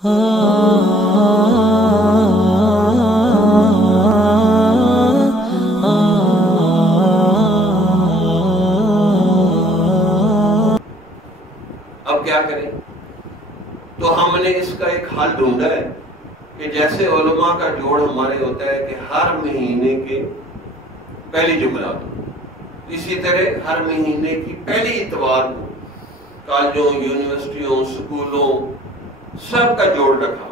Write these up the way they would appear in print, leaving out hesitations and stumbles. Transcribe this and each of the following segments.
اب کیا کریں؟ تو ہم نے اس کا ایک حل ڈھونڈا ہے کہ جیسے علماء کا جوڑ ہمارے ہوتا ہے کہ ہر مہینے کے پہلی جمعرات، اسی طرح ہر مہینے کی پہلی اتوار کو کالجوں، یونیورسٹیوں، سکولوں سب کا جوڑ رکھا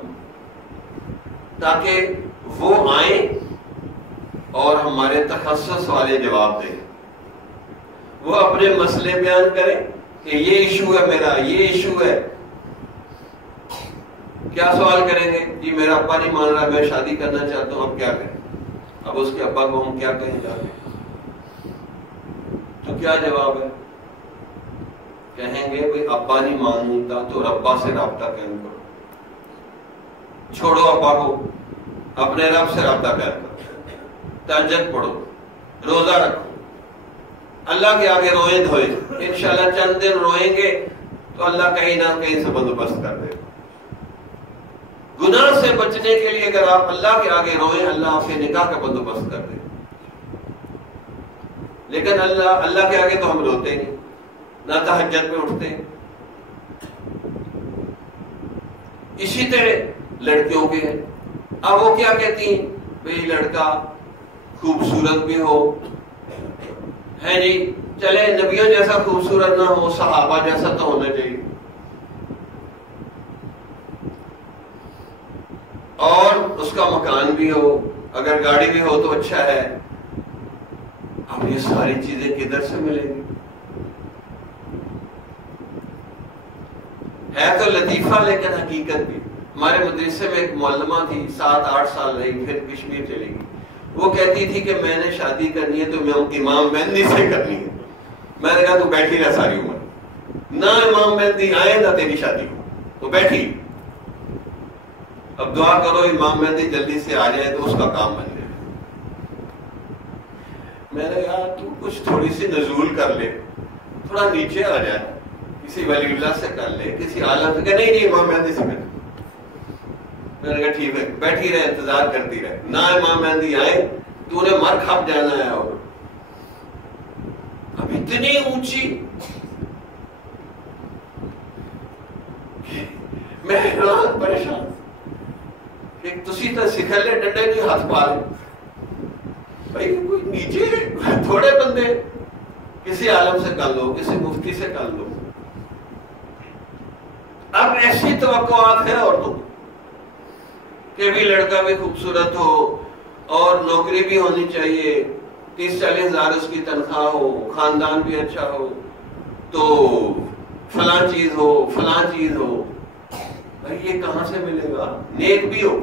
تاکہ وہ آئیں اور ہمارے تخصص والے جواب دیں، وہ اپنے مسئلے بیان کریں کہ یہ ایشو ہے میرا، یہ ایشو ہے۔ کیا سوال کریں گے؟ جی میرا ابا نہیں مان رہا، میں شادی کرنا چاہتا ہوں، اب کیا کریں؟ اب اس کے ابا کو ہم کیا کہیں جا کے؟ تو کیا جواب ہے؟ کہیں گے بھئی ابا نہیں مانتا تو ربا سے رابطہ قائم کرو، چھوڑو ابا کو، اپنے رب سے رابطہ قائم کرو، تہجد پڑھو، روزہ رکھو، اللہ کے آگے روئیں دھوئیں، انشاءاللہ چند دن روئیں گے تو اللہ کہیں نہ کہیں سے بندوبست کر دے۔ گناہ سے بچنے کے لیے اگر آپ اللہ کے آگے روئیں، اللہ آپ کے نکاح کا بندوبست کر دے۔ لیکن اللہ کے آگے تو ہم روتے نہیں، نہ تہجد میں اٹھتے۔ اسی طرح لڑکیوں کے ہیں، اب وہ کیا کہتی ہیں؟ بھئی لڑکا خوبصورت بھی ہو، ہے جی چلے نبیوں جیسا خوبصورت نہ ہو، صحابہ جیسا تو ہونا چاہیے، اور اس کا مکان بھی ہو، اگر گاڑی بھی ہو تو اچھا ہے۔ اب یہ ساری چیزیں کدھر سے ملیں گی؟ ہے تو لطیفہ لیکن حقیقت بھی۔ ہمارے مدرسے میں ایک معلمہ تھی، 7-8 سال رہی، پھر کشمیر چلے گی۔ وہ کہتی تھی کہ میں نے شادی کرنی ہے تو میں امام مہندی سے کرنی ہے۔ میں نے کہا تو بیٹھی رہ ساری عمر، نہ امام مہندی آئے نہ تیری شادی ہو، تو بیٹھی۔ اب دعا کرو امام مہندی جلدی سے آ جائے تو اس کا کام بن جائے۔ میں نے کہا تو کچھ تھوڑی سی نزول کر لے، تھوڑا نیچے آ جائے، کسی ولی اللہ سے کر لے، کسی عالم سے کہ نہیں امام مہندی سے کر۔ میں نے کہا ٹھیک ہے، بیٹھی رہے، انتظار کرتی رہے، نہ امام مہندی آئے تو انہیں مر کھپ جانا ہے۔ اور اب اتنی اونچی، میں حیران پریشان کہ تسی تو سکھر لے ڈنڈے نہیں ہاتھ پا لے، بھائی کوئی نیچے تھوڑے بندے، کسی عالم سے کر لو، کسی مفتی سے کر لو۔ اب ایسی توقعات ہیں عورتوں کہ بھی لڑکا بھی خوبصورت ہو اور نوکری بھی ہونی چاہیے، 30-40 ہزار اس کی تنخواہ ہو، خاندان بھی اچھا ہو، تو فلاں چیز ہو، فلاں چیز ہو۔ بھائی یہ کہاں سے ملے گا؟ نیک بھی ہو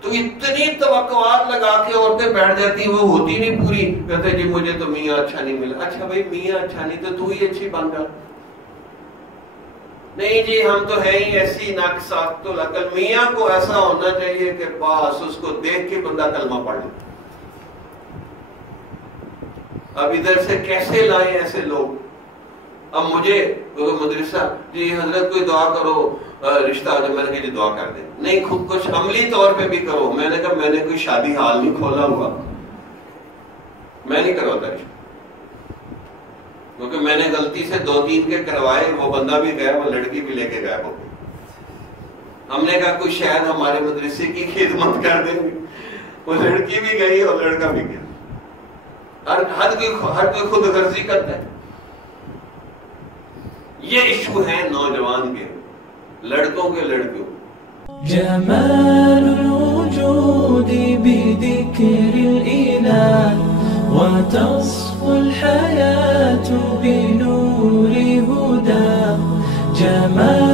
تو اتنی توقعات لگا کے عورتیں بیٹھ جاتی ہیں، وہ ہوتی نہیں پوری، کہتے جی مجھے تو میاں اچھا نہیں ملا۔ اچھا بھائی میاں اچھا نہیں تو ہی اچھی بن جا۔ نہیں جی ہم تو ہیں ہی ایسی ناقصات العقل، میاں کو ایسا ہونا چاہیے کہ بس اس کو دیکھ کے بندہ کلمہ پڑھ لے۔ اب ادھر سے کیسے لائیں ایسے لوگ؟ اب مجھے مدرسہ جی حضرت کوئی دعا کرو رشتہ ہو جائے، میں نے کہا جی دعا کر دیں، نہیں خود کچھ عملی طور پہ بھی کرو۔ میں نے کہا میں نے کوئی شادی حال نہیں کھولا ہوا، میں نہیں کرواتا رشتہ، کیونکہ میں نے غلطی سے 2-3 کے کروائے، وہ بندہ بھی گیا، وہ لڑکی بھی لے کے گیا ہو۔ ہم نے کہا کوئی شاید ہمارے مدرسے کی خدمت کر دیں گے، وہ لڑکی بھی گئی اور لڑکا بھی گیا۔ ہر کوئی خود غرضی کرتا ہے۔ یہ ایشو ہے نوجوان کے، لڑکوں کے لڑکیوں۔ جمال الوجود بذكر الإله وتصفو الحياة بنور هداه، جمال